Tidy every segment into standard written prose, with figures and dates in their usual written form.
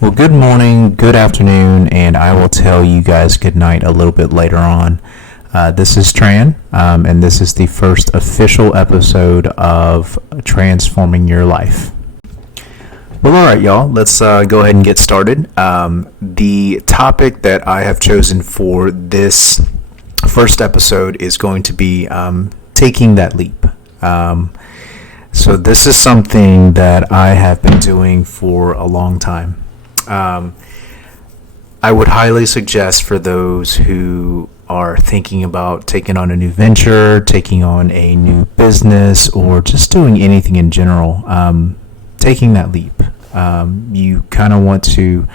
Well, good morning, good afternoon, and I will tell you guys good night a little bit later on. This is Tran, and this is the first official episode of Transforming Your Life. Well, all right, y'all, let's go ahead and get started. The topic that I have chosen for this first episode is going to be taking that leap. So this is something that I have been doing for a long time. I would highly suggest for those who are thinking about taking on a new venture, taking on a new business, or just doing anything in general, taking that leap. You kind of want to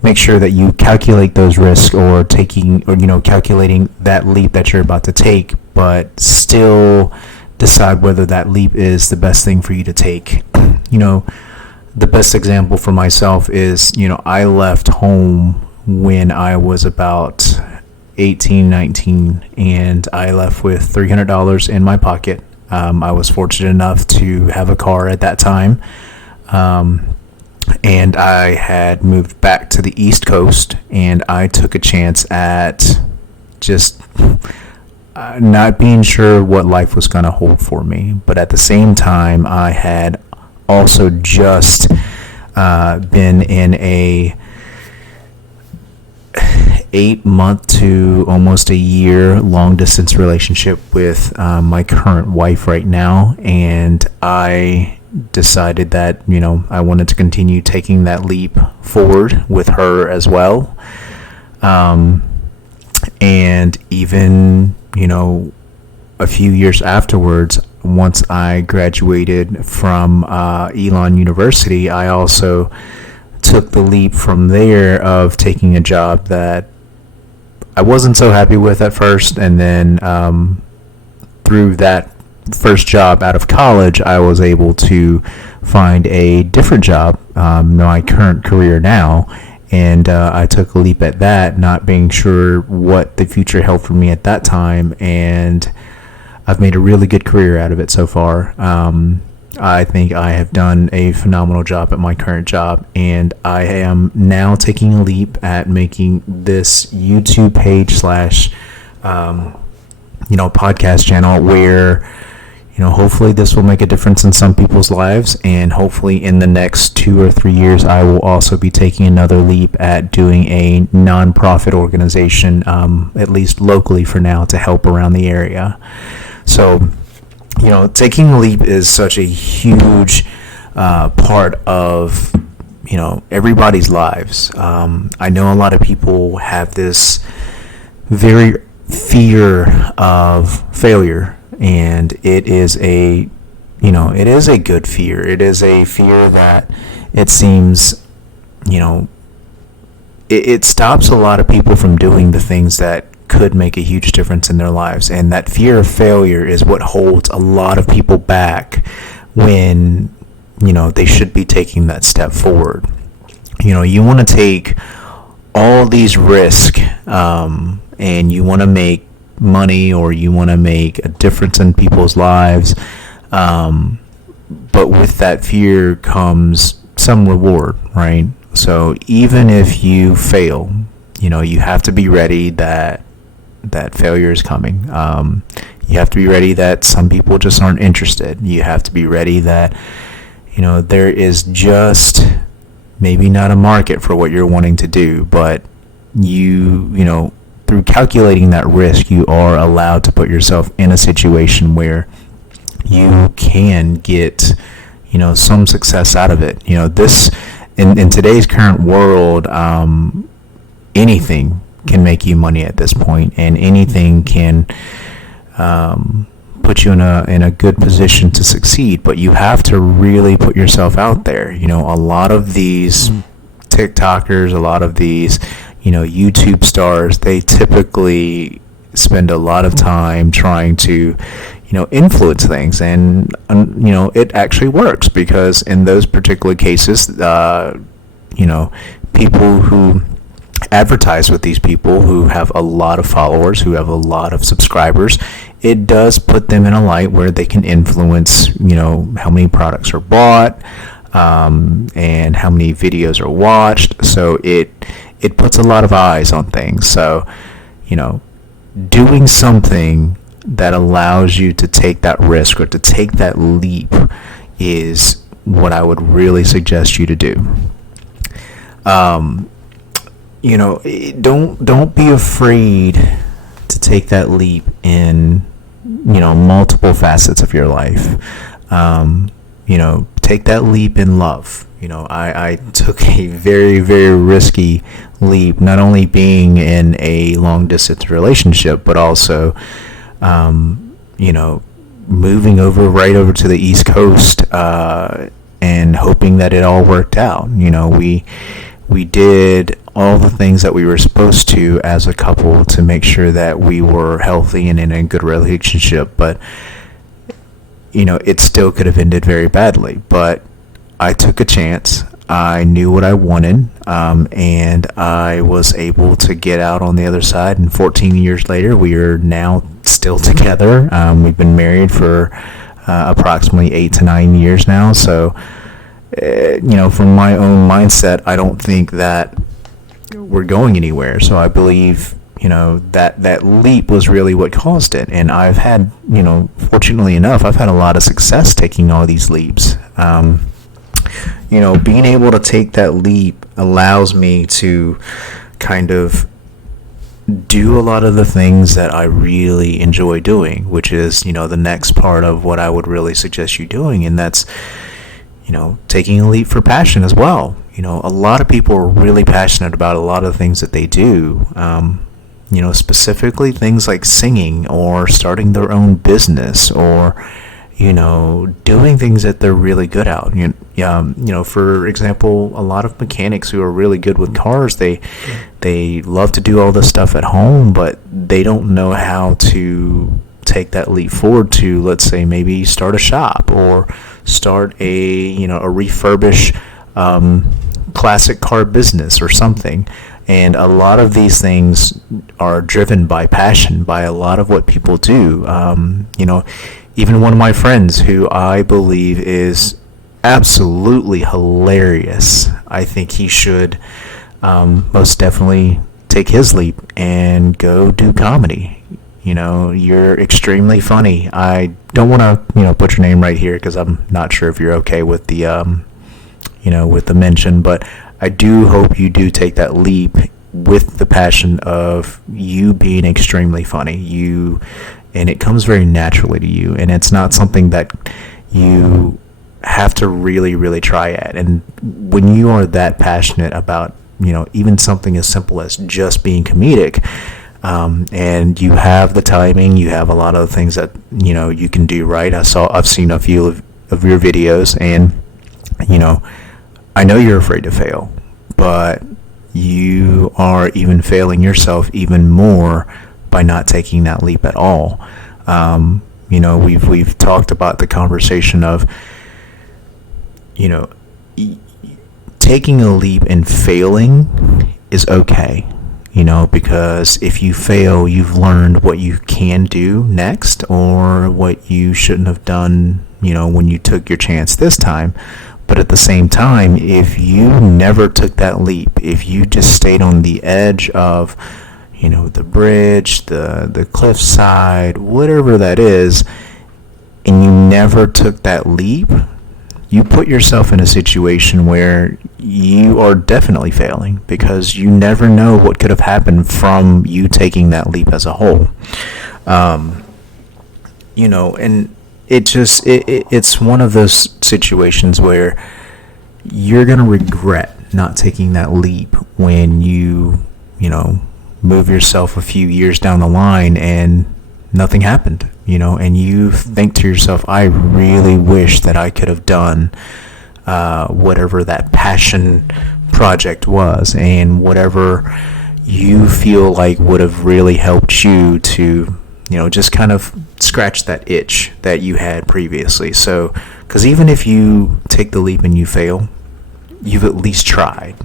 make sure that you calculate those risks or calculating that leap that you're about to take, but still decide whether that leap is the best thing for you to take. The best example for myself is, I left home when I was about 18, 19, and I left with $300 in my pocket. I was fortunate enough to have a car at that time. And I had moved back to the East Coast, and I took a chance at just not being sure what life was going to hold for me. But at the same time, I had also just been in a 8-month to almost a year long distance relationship with my current wife right now, and I decided that I wanted to continue taking that leap forward with her as well, and even a few years afterwards, once I graduated from Elon University, I also took the leap from there of taking a job that I wasn't so happy with at first, and then through that first job out of college, I was able to find a different job, my current career now, and I took a leap at that, not being sure what the future held for me at that time, and I've made a really good career out of it so far. I think I have done a phenomenal job at my current job, and I am now taking a leap at making this YouTube page / podcast channel where hopefully this will make a difference in some people's lives, and hopefully in the next 2 or 3 years I will also be taking another leap at doing a nonprofit organization, at least locally for now, to help around the area. So taking a leap is such a huge part of everybody's lives. I know a lot of people have this very fear of failure, and it is a good fear. It is a fear that it seems it stops a lot of people from doing the things that could make a huge difference in their lives, and that fear of failure is what holds a lot of people back when they should be taking that step forward. You want to take all these risks, and you want to make money, or you want to make a difference in people's lives, but with that fear comes some reward, right? So even if you fail, you have to be ready that failure is coming. You have to be ready that some people just aren't interested. You have to be ready that there is just maybe not a market for what you're wanting to do, but through calculating that risk, you are allowed to put yourself in a situation where you can get some success out of it. This in today's current world, anything can make you money at this point, and anything can put you in a good position to succeed, but you have to really put yourself out there. A lot of these TikTokers, a lot of these YouTube stars, they typically spend a lot of time trying to influence things, and it actually works, because in those particular cases, people who advertise with these people who have a lot of followers, who have a lot of subscribers, it does put them in a light where they can influence, how many products are bought, and how many videos are watched. So it puts a lot of eyes on things. So, doing something that allows you to take that risk or to take that leap is what I would really suggest you to do. Don't be afraid to take that leap in, multiple facets of your life. Take that leap in love. I took a very, very risky leap, not only being in a long distance relationship, but also, moving right over to the East Coast, and hoping that it all worked out. We did all the things that we were supposed to as a couple to make sure that we were healthy and in a good relationship, but it still could have ended very badly. But I took a chance. I knew what I wanted, and I was able to get out on the other side. And 14 years later, we are now still together. We've been married for approximately 8 to 9 years now. So, from my own mindset, I don't think that we're going anywhere. So I believe, that leap was really what caused it. And I've had, fortunately enough, I've had a lot of success taking all these leaps. Being able to take that leap allows me to kind of do a lot of the things that I really enjoy doing, which is, the next part of what I would really suggest you doing. And that's, taking a leap for passion as well. A lot of people are really passionate about a lot of the things that they do. Specifically things like singing or starting their own business or, doing things that they're really good at. For example, a lot of mechanics who are really good with cars, they love to do all this stuff at home, but they don't know how to take that leap forward to, let's say, maybe start a shop or start a refurbish classic car business or something. And a lot of these things are driven by passion, by a lot of what people do. Even one of my friends who I believe is absolutely hilarious, I think he should most definitely take his leap and go do comedy. You're extremely funny. I don't want to, put your name right here because I'm not sure if you're okay with the, with the mention, but I do hope you do take that leap with the passion of you being extremely funny. And it comes very naturally to you, and it's not something that you have to really, really try at. And when you are that passionate about, even something as simple as just being comedic, and you have the timing, you have a lot of the things that, you can do right. I've seen a few of your videos, and, I know you're afraid to fail, but you are even failing yourself even more by not taking that leap at all. We've talked about the conversation of, taking a leap and failing is okay, because if you fail, you've learned what you can do next or what you shouldn't have done, when you took your chance this time. But at the same time, if you never took that leap, if you just stayed on the edge of, the bridge, the cliffside, whatever that is, and you never took that leap, you put yourself in a situation where you are definitely failing because you never know what could have happened from you taking that leap as a whole. And it's one of those situations where you're going to regret not taking that leap when you move yourself a few years down the line and nothing happened, and you think to yourself, I really wish that I could have done whatever that passion project was, and whatever you feel like would have really helped you to, just kind of scratch that itch that you had previously. So, because even if you take the leap and you fail, you've at least tried.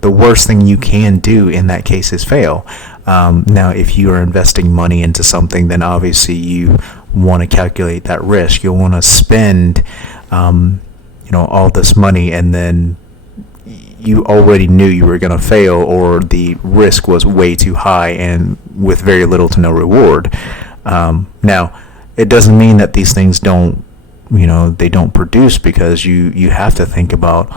The worst thing you can do in that case is fail. Now, if you are investing money into something, then obviously you want to calculate that risk. You'll want to spend, all this money, and then you already knew you were going to fail, or the risk was way too high and with very little to no reward. Now, it doesn't mean that these things they don't produce, because you have to think about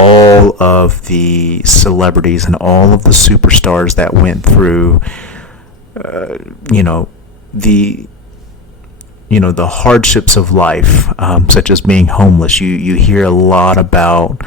all of the celebrities and all of the superstars that went through, the the hardships of life, such as being homeless. You hear a lot about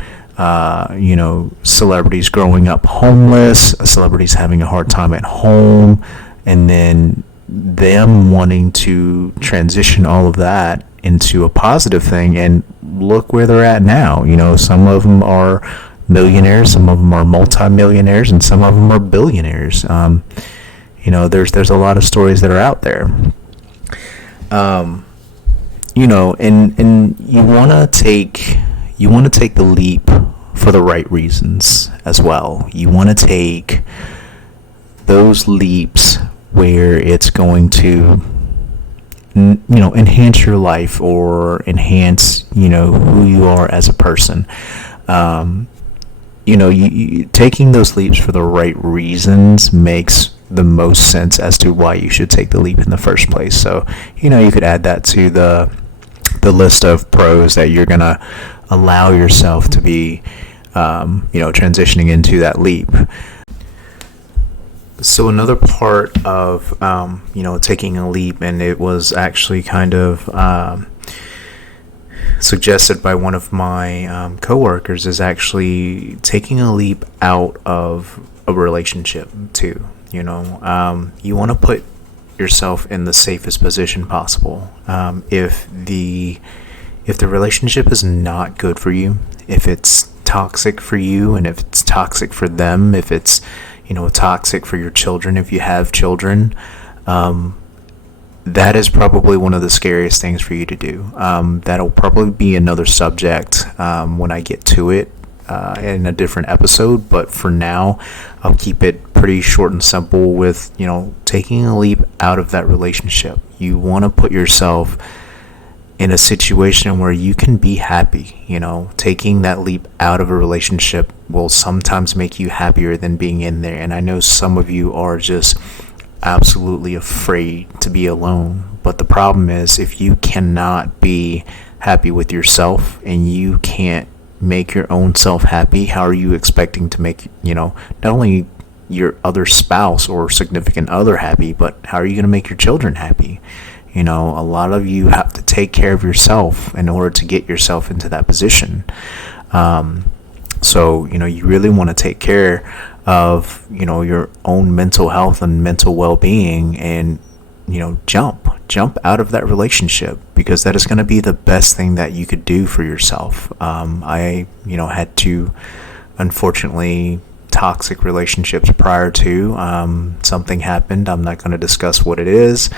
celebrities growing up homeless, celebrities having a hard time at home, and then them wanting to transition all of that into a positive thing, and look where they're at now. Some of them are millionaires, some of them are multimillionaires, and some of them are billionaires. There's a lot of stories that are out there. And you want to take the leap for the right reasons as well. You want to take those leaps where it's going to enhance your life, or enhance who you are as a person. Taking those leaps for the right reasons makes the most sense as to why you should take the leap in the first place. So you could add that to the list of pros that you're gonna allow yourself to be transitioning into that leap. So another part of taking a leap, and it was actually kind of suggested by one of my coworkers, is actually taking a leap out of a relationship too. You want to put yourself in the safest position possible. If the relationship is not good for you, if it's toxic for you, and if it's toxic for them, if it's toxic for your children, if you have children, that is probably one of the scariest things for you to do. That'll probably be another subject when I get to it in a different episode, but for now I'll keep it pretty short and simple with taking a leap out of that relationship. You want to put yourself in a situation where you can be happy. Taking that leap out of a relationship will sometimes make you happier than being in there. And I know some of you are just absolutely afraid to be alone. But the problem is, if you cannot be happy with yourself and you can't make your own self happy, how are you expecting to make, not only your other spouse or significant other happy, but how are you going to make your children happy? A lot of you have to take care of yourself in order to get yourself into that position. So, you really want to take care of, your own mental health and mental well-being, and, jump out of that relationship, because that is going to be the best thing that you could do for yourself. I had two, unfortunately, toxic relationships prior to. Something happened. I'm not going to discuss what it is,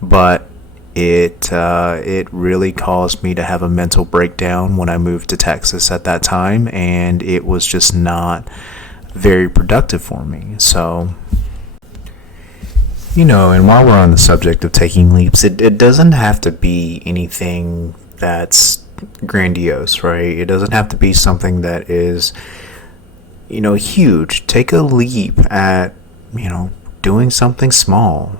but it really caused me to have a mental breakdown when I moved to Texas at that time, and it was just not very productive for me. So, and while we're on the subject of taking leaps, it doesn't have to be anything that's grandiose, right? It doesn't have to be something that is, huge. Take a leap at, doing something small.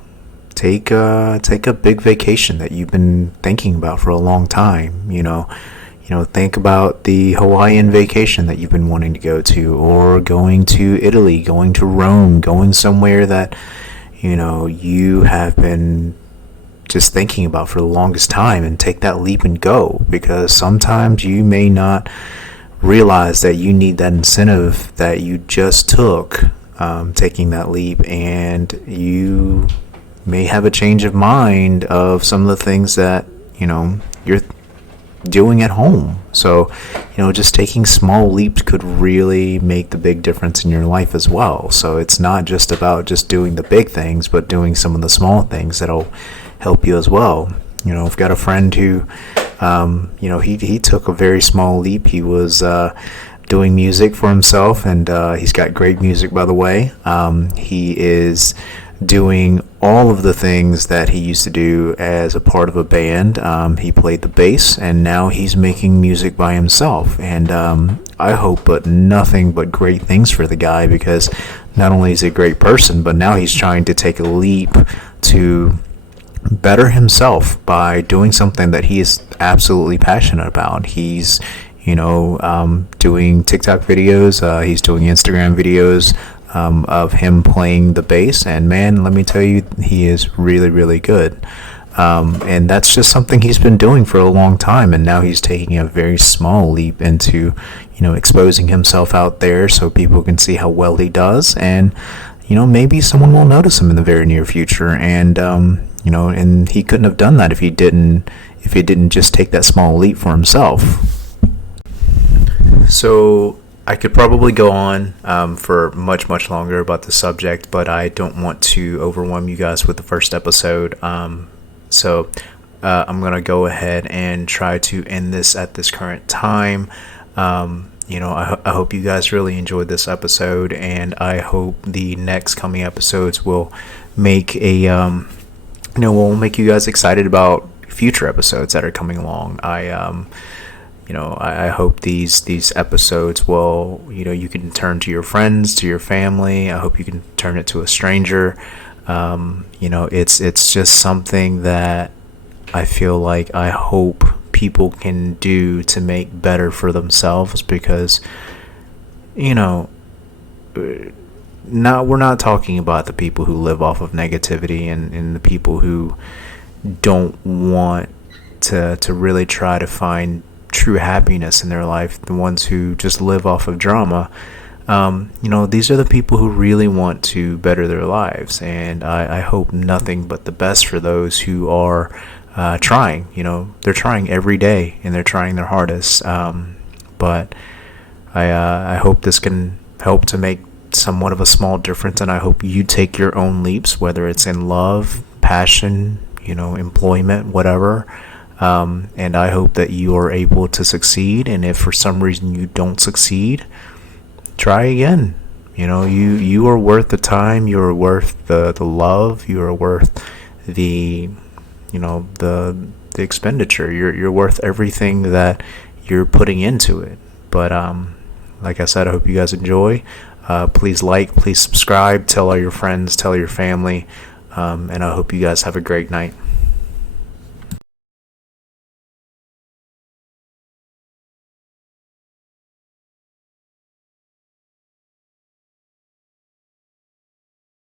Take a big vacation that you've been thinking about for a long time. Think about the Hawaiian vacation that you've been wanting to go to, or going to Italy, going to Rome, going somewhere that you have been just thinking about for the longest time, and take that leap and go, because sometimes you may not realize that you need that incentive that you just took, taking that leap, and you may have a change of mind of some of the things that you're doing at home. So just taking small leaps could really make the big difference in your life as well. So it's not just about just doing the big things, but doing some of the small things that'll help you as well. I've got a friend who he took a very small leap. He was doing music for himself, and he's got great music, by the way. He is doing all of the things that he used to do as a part of a band. He played the bass, and now he's making music by himself. And I hope but nothing but great things for the guy, because not only is he a great person, but now he's trying to take a leap to better himself by doing something that he is absolutely passionate about. He's doing TikTok videos. He's doing Instagram videos of him playing the bass, and man, let me tell you, he is really, really good. And that's just something he's been doing for a long time, and now he's taking a very small leap into, exposing himself out there so people can see how well he does, and maybe someone will notice him in the very near future. And and he couldn't have done that if he didn't just take that small leap for himself. So I could probably go on for much, much longer about the subject, but I don't want to overwhelm you guys with the first episode. So I'm going to go ahead and try to end this at this current time. I hope you guys really enjoyed this episode, and I hope the next coming episodes will make will make you guys excited about future episodes that are coming along. I hope these episodes will, you can turn to your friends, to your family. I hope you can turn it to a stranger. It's just something that I feel like I hope people can do to make better for themselves, because, we're not talking about the people who live off of negativity and the people who don't want to really try to find true happiness in their life, the ones who just live off of drama. These are the people who really want to better their lives, and I hope nothing but the best for those who are trying. They're trying every day, and they're trying their hardest, but I hope this can help to make somewhat of a small difference, and I hope you take your own leaps, whether it's in love, passion, employment, whatever. And I hope that you are able to succeed, and if for some reason you don't succeed, try again. You are worth the time, you are worth the love, you are worth the expenditure. You're worth everything that you're putting into it. But like I said, I hope you guys enjoy. Please please subscribe, tell all your friends, tell your family, and I hope you guys have a great night.